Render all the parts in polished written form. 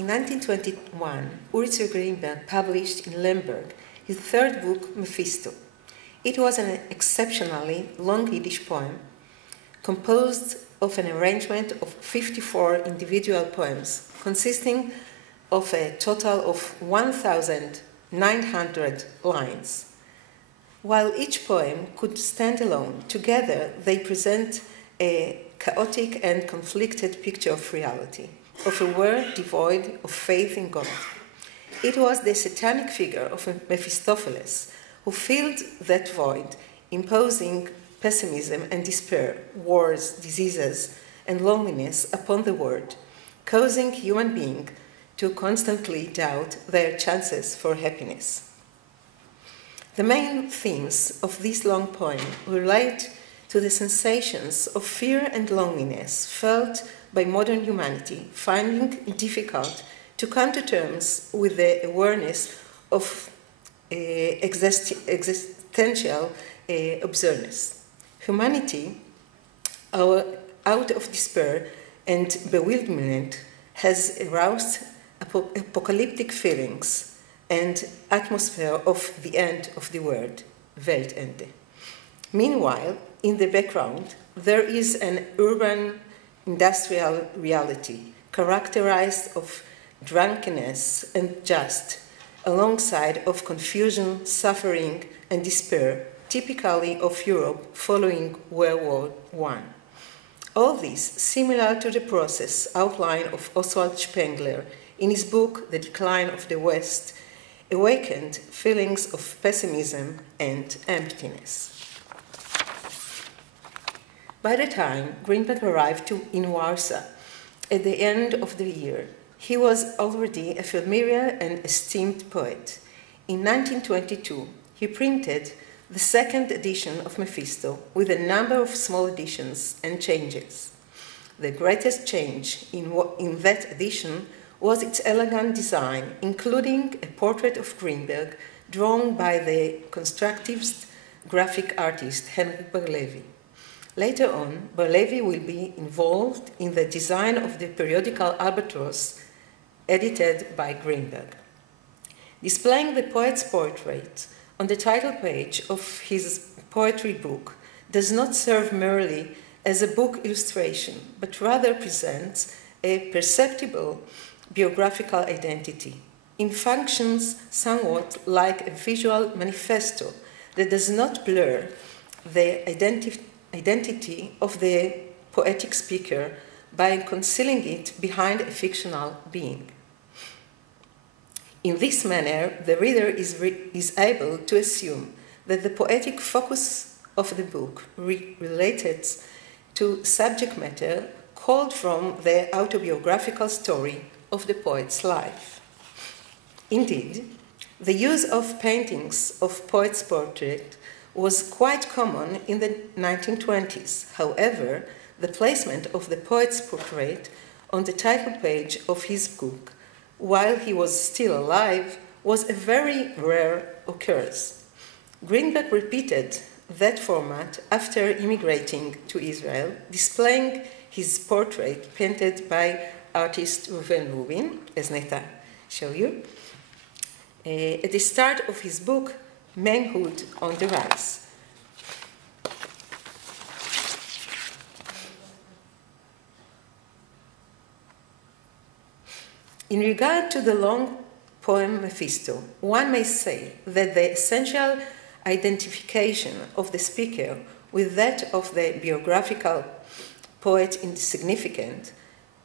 In 1921, Uri Greenberg published in Lemberg his third book, Mephisto. It was an exceptionally long Yiddish poem, composed of an arrangement of 54 individual poems, consisting of a total of 1,900 lines. While each poem could stand alone, together they present a chaotic and conflicted picture of reality, of a world devoid of faith in God. It was the satanic figure of Mephistopheles who filled that void, imposing pessimism and despair, wars, diseases, and loneliness upon the world, causing human beings to constantly doubt their chances for happiness. The main themes of this long poem relate to the sensations of fear and loneliness felt by modern humanity, finding it difficult to come to terms with the awareness of existential absurdness. Humanity, out of despair and bewilderment, has aroused apocalyptic feelings and atmosphere of the end of the world, Weltende. Meanwhile, in the background, there is an urban industrial reality characterized of drunkenness and lust, alongside of confusion, suffering, and despair, typically of Europe following World War I. All this similar to the process outlined of Oswald Spengler in his book The Decline of the West, awakened feelings of pessimism and emptiness. By the time Greenberg arrived in Warsaw at the end of the year, he was already a familiar and esteemed poet. In 1922, he printed the second edition of Mephisto with a number of small additions and changes. The greatest change in that edition was its elegant design, including a portrait of Greenberg drawn by the constructivist graphic artist Henryk Bar-Levi. Later on, Bar-Levi will be involved in the design of the periodical Albatross edited by Greenberg. Displaying the poet's portrait on the title page of his poetry book does not serve merely as a book illustration, but rather presents a perceptible biographical identity. It functions somewhat like a visual manifesto that does not blur the identity of the poetic speaker by concealing it behind a fictional being. In this manner, the reader is able to assume that the poetic focus of the book related to subject matter called from the autobiographical story of the poet's life. Indeed, the use of paintings of poets' portraits was quite common in the 1920s. However, the placement of the poet's portrait on the title page of his book while he was still alive was a very rare occurrence. Greenberg repeated that format after immigrating to Israel, displaying his portrait painted by artist Reuven Rubin, as Neta showed you, at the start of his book, Manhood on the Rise. In regard to the long poem Mephisto, one may say that the essential identification of the speaker with that of the biographical poet is significant,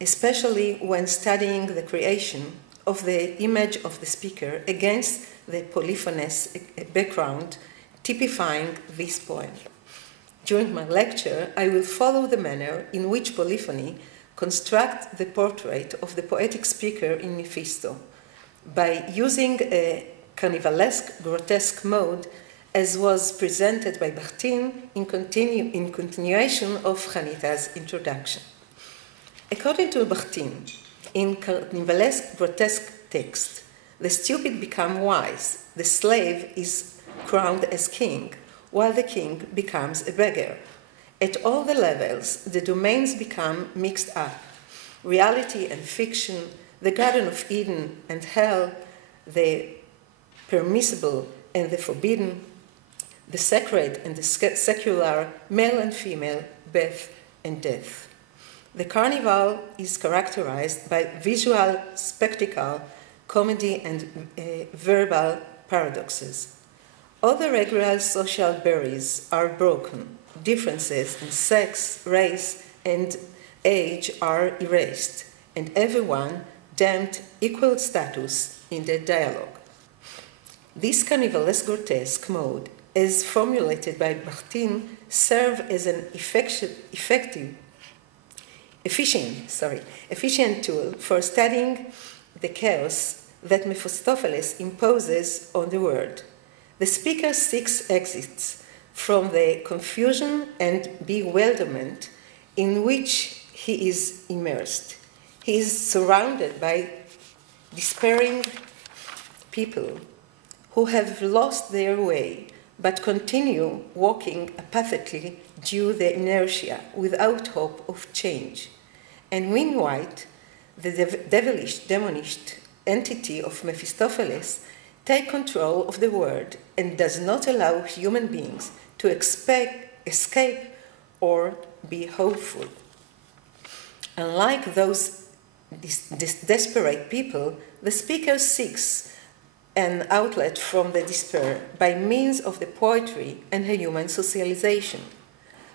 especially when studying the creation of the image of the speaker against the polyphonous background typifying this poem. During my lecture, I will follow the manner in which polyphony constructs the portrait of the poetic speaker in Mephisto by using a carnivalesque, grotesque mode as was presented by Bachtin in continuation of Chanita's introduction. According to Bachtin, in carnivalesque, grotesque text, the stupid become wise, the slave is crowned as king, while the king becomes a beggar. At all the levels, the domains become mixed up. Reality and fiction, the Garden of Eden and Hell, the permissible and the forbidden, the sacred and the secular, male and female, birth and death. The carnival is characterized by visual spectacle, comedy, and verbal paradoxes. All the regular social barriers are broken. Differences in sex, race, and age are erased, and everyone damned equal status in the dialogue. This carnivalesque grotesque mode, as formulated by Bakhtin, serve as an efficient tool for studying the chaos that Mephistopheles imposes on the world. The speaker seeks exits from the confusion and bewilderment in which he is immersed. He is surrounded by despairing people who have lost their way but continue walking apathetically due to the inertia without hope of change. And meanwhile, the devilish, demonish entity of Mephistopheles takes control of the world and does not allow human beings to escape or be hopeful. Unlike those desperate people, the speaker seeks an outlet from the despair by means of the poetry and a human socialization.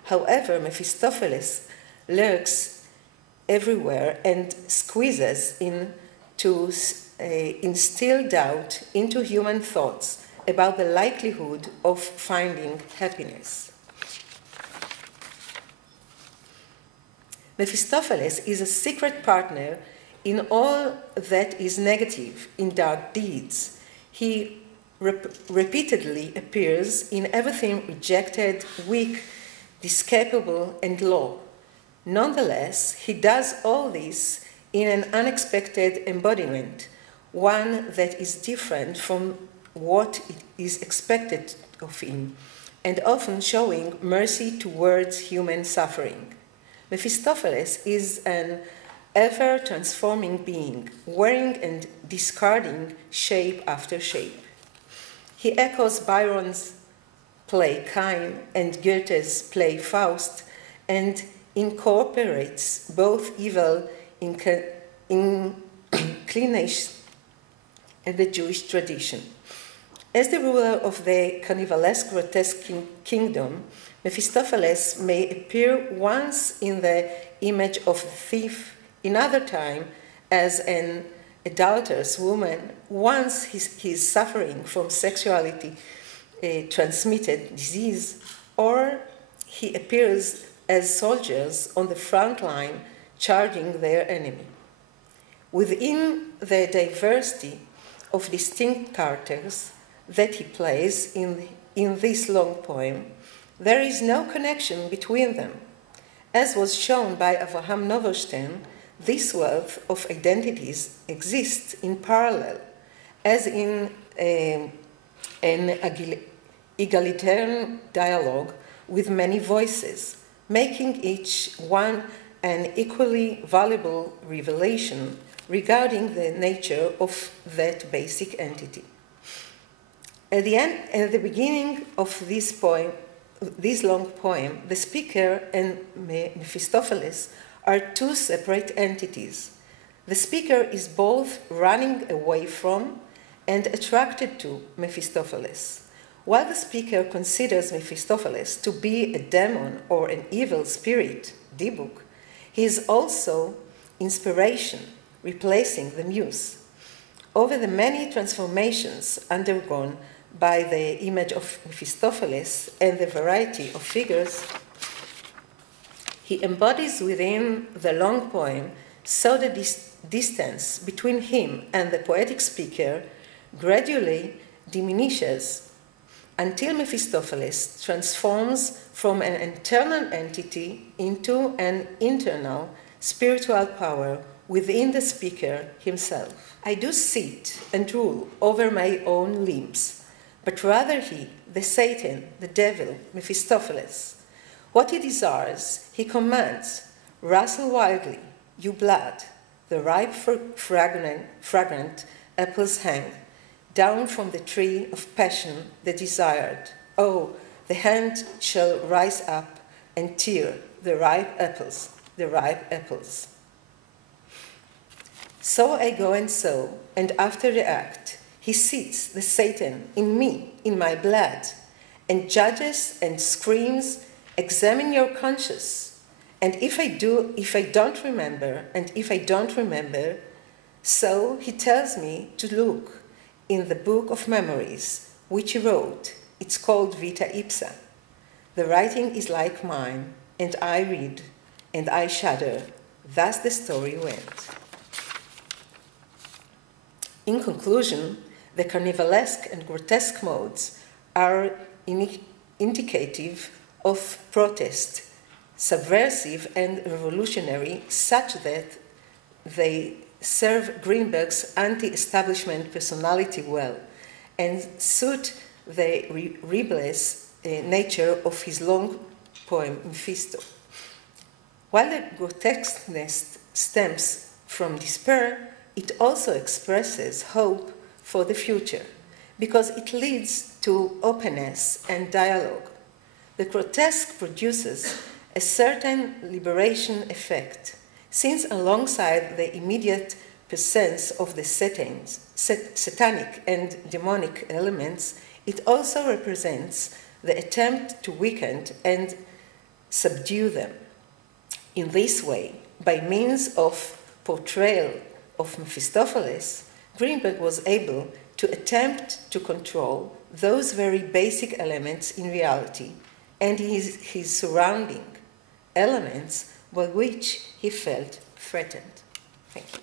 However, Mephistopheles lurks everywhere and squeezes in to instill doubt into human thoughts about the likelihood of finding happiness. Mephistopheles is a secret partner in all that is negative, in dark deeds. He repeatedly appears in everything rejected, weak, discapable, and low. Nonetheless, he does all this in an unexpected embodiment, one that is different from what is expected of him, and often showing mercy towards human suffering. Mephistopheles is an ever-transforming being, wearing and discarding shape after shape. He echoes Byron's play Cain and Goethe's play Faust, and incorporates both evil inclination and the Jewish tradition. As the ruler of the carnivalesque grotesque kingdom, Mephistopheles may appear once in the image of a thief, another time as an adulterous woman, once he is suffering from sexuality transmitted disease, or he appears as soldiers on the front line charging their enemy. Within the diversity of distinct characters that he plays in this long poem, there is no connection between them. As was shown by Avraham Novostein, this wealth of identities exists in parallel, as in an egalitarian dialogue with many voices, making each one an equally valuable revelation regarding the nature of that basic entity. At the beginning of this long poem, the speaker and Mephistopheles are two separate entities. The speaker is both running away from and attracted to Mephistopheles. While the speaker considers Mephistopheles to be a demon or an evil spirit, Dibuk, he is also inspiration, replacing the muse. Over the many transformations undergone by the image of Mephistopheles and the variety of figures he embodies within the long poem, so the distance between him and the poetic speaker gradually diminishes until Mephistopheles transforms from an internal entity into an internal spiritual power within the speaker himself. I do sit and rule over my own limbs, but rather he, the Satan, the devil, Mephistopheles. What he desires, he commands, rustle wildly, you blood, the ripe fragrant apples hang, down from the tree of passion the desired. Oh, the hand shall rise up and tear the ripe apples, the ripe apples. So I go and sow, and after the act, he sits, the Satan, in me, in my blood, and judges and screams, examine your conscience. And if I don't remember, so he tells me to look in the book of memories, which he wrote. It's called Vita Ipsa. The writing is like mine, and I read, and I shudder. Thus the story went. In conclusion, the carnivalesque and grotesque modes are indicative of protest, subversive and revolutionary, such that they serve Greenberg's anti-establishment personality well and suit the rebellious nature of his long poem Mephisto. While the grotesqueness stems from despair, it also expresses hope for the future, because it leads to openness and dialogue. The grotesque produces a certain liberation effect, since alongside the immediate presence of the satanic and demonic elements, it also represents the attempt to weaken and subdue them. In this way, by means of portrayal of Mephistopheles, Greenberg was able to attempt to control those very basic elements in reality and his surrounding elements by which he felt threatened. Thank you.